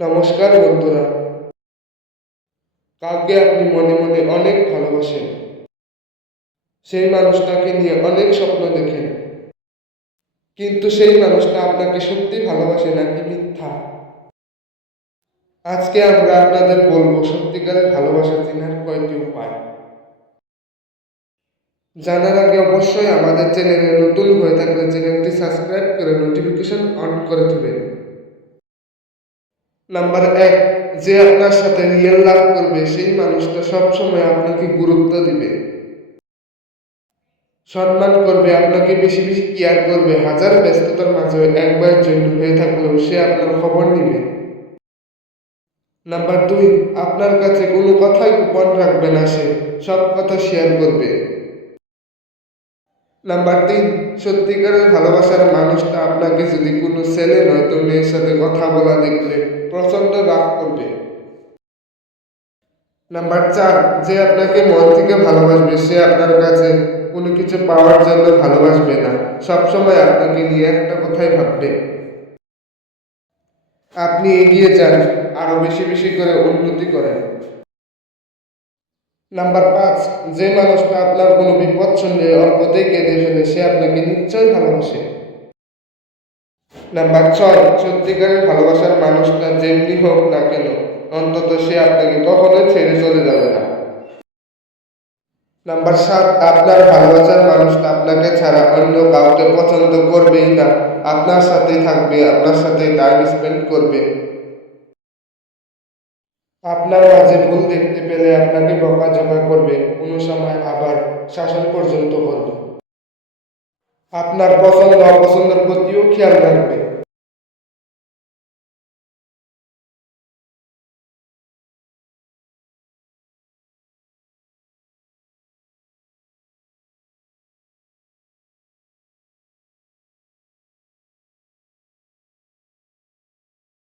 নমস্কার বন্ধুরা। কাউকে আপনি মনে মনে অনেক ভালোবাসেন, সেই মানুষটাকে নিয়ে অনেক স্বপ্ন দেখেন, কিন্তু সেই মানুষটা আপনাকে সত্যি ভালোবাসে নাকি মিথ্যা। আজকে আমরা আপনাদের বলবো সত্যিকারের ভালোবাসা চেনার কয়েকটি উপায়। জানার আগে অবশ্যই আমাদের চ্যানেলে নতুন হয়ে থাকলে চ্যানেলটি সাবস্ক্রাইব করে নোটিফিকেশন অন করে দেবেন। নাম্বার 1, যে আপনার সাথে রিয়েল লাভ করবে সেই মানুষটা সবসময় আপনাকে গুরুত্ব দিবে, সম্মান করবে, আপনাকে বেশি বেশি কেয়ার করবে। হাজার ব্যস্ততার মাঝে একবারের জন্য হয়ে থাকলেও সে আপনার খবর নিবে। নাম্বার 2, আপনার কাছে কোনো কথাই গোপন রাখবে না, সে সব কথা শেয়ার করবে। নাম্বার 3, সত্যিকারের ভালোবাসার মানুষটা আপনাকে যদি কোনো ছেলে নয়তো মেয়ের সাথে কথা বলা দেখলে প্রচন্ড রাগ করবে। নাম্বার 4, যে আপনাকে মন থেকে ভালোবাসবে সে আপনার কাছে কোনো কিছু পাওয়ার জন্য ভালোবাসবে না, সবসময় আপনাকে নিয়ে একটা কথাই ভাববে। আপনি এগিয়ে যান, আরো বেশি বেশি করে উন্নতি করেন। নাম্বার 5, যে মানুষটা আপনার কোনো বিপদ শুনলে অল্পতেই কেঁদে ফেলে সে আপনাকে নিশ্চয়ই ভালোবাসে। নাম্বার 6, সত্যিকারের ভালোবাসার মানুষটা যেমনি হোক না কেন অন্তত সে আপনাকে কখনোই ছেড়ে চলে যাবে না। নাম্বার 7, আপনার ভালোবাসার মানুষটা আপনাকে ছাড়া অন্য কাউকে পছন্দ করবেই না, আপনার সাথেই থাকবে, আপনার সাথে টাইম স্পেন্ড করবে। আপনার মাঝে ভুল দেখতে পেলে আপনাকে বকাঝকা করবে, কোনো সময় আবার শাসন পর্যন্ত করবে। আপনার পছন্দ অপছন্দের প্রতিও খেয়াল রাখবে।